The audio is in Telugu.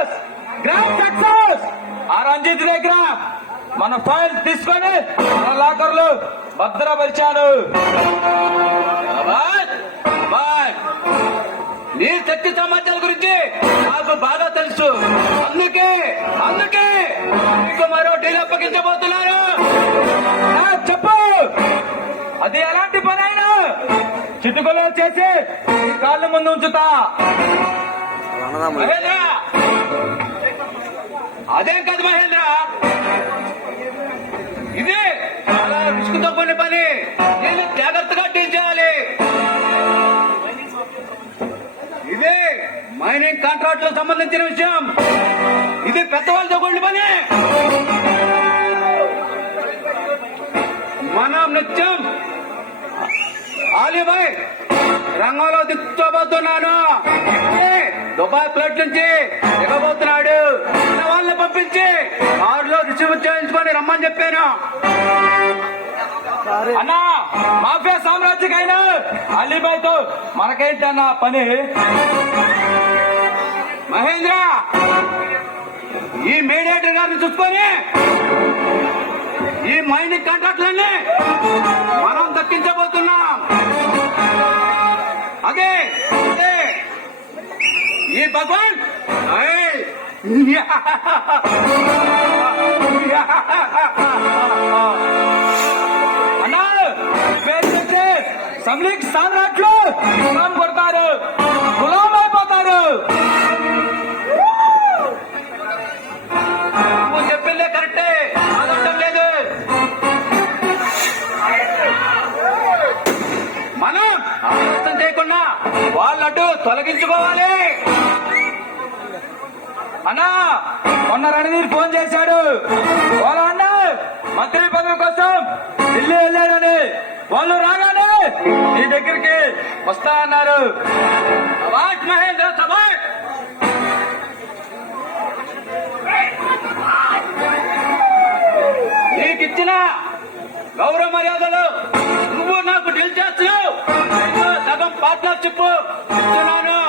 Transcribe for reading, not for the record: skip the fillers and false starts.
Success, grand success. ఆ రంజిత్ దగ్గర మన ఫైల్ తీసుకొని మన లాకర్లు భద్రపరిచాను. నీ శక్తి సామర్థ్యాల గురించి నాకు బాగా తెలుసు. అందుకే నీకు మరో డీల్ అప్పగించబోతున్నాను. చెప్పు, అది ఎలాంటి పని అయినా చిటుకలో చేసి ఈ కాళ్ళ ముందు ఉంచుతా. మహేంద్ర, అదేం కాదు మహేంద్ర, ఇది చాలా రిస్క్ తో కూడిన పని. నేను జాగ్రత్తగా డీల్ చేయాలి. ఇది మైనింగ్ కాంట్రాక్ట్ లో సంబంధించిన విషయం. ఇది పెద్దవాళ్ళతో కూడిన పని. మనం నిత్యం ఆలీబాయ్ రంగంలో దిక్కుపోతున్నాను. దుబాయ్ ప్లేట్ నుంచి దిగబోతున్నాడు. వాళ్ళని పంపించి ఆరులో రిసీవ్ చేయించుకొని రమ్మని చెప్పాను. అన్నా, మాఫియా సామ్రాజ్యకైనా అలీబాయ్తో మనకేంటన్నా పని? మహేంద్ర, ఈ మీడియేటర్ గారిని చూసుకొని ఈ మైనింగ్ కాంట్రాక్ట్లన్నీ మనం దక్కించబోతున్నాం. అదే ఈ భగవాన్ అన్నా, పేరు సంలీక్ సామ్రాట్లు గులాం కొడతారు, గులాం అయిపోతారు. నువ్వు చెప్పిందే కరెక్టే, అదర్థం లేదు. మనం ఆలోచన చేయకుండా వాళ్ళట్టు తొలగించుకోవాలి. అన్నా, మొన్న రణవీర్ ఫోన్ చేశాడు. వాళ్ళ అన్న మంత్రి పదవి కోసం ఢిల్లీ వెళ్ళాడని. వాళ్ళు రాగానే నీ దగ్గరికి వస్తా అన్నారు. సబాష్ మహేంద్ర, సబాష్. నీకిచ్చిన గౌరవ మర్యాదలు నువ్వు నాకు డీల్ చేస్తున్నావు. సగం పార్ట్నర్షిప్ ఇస్తున్నాను.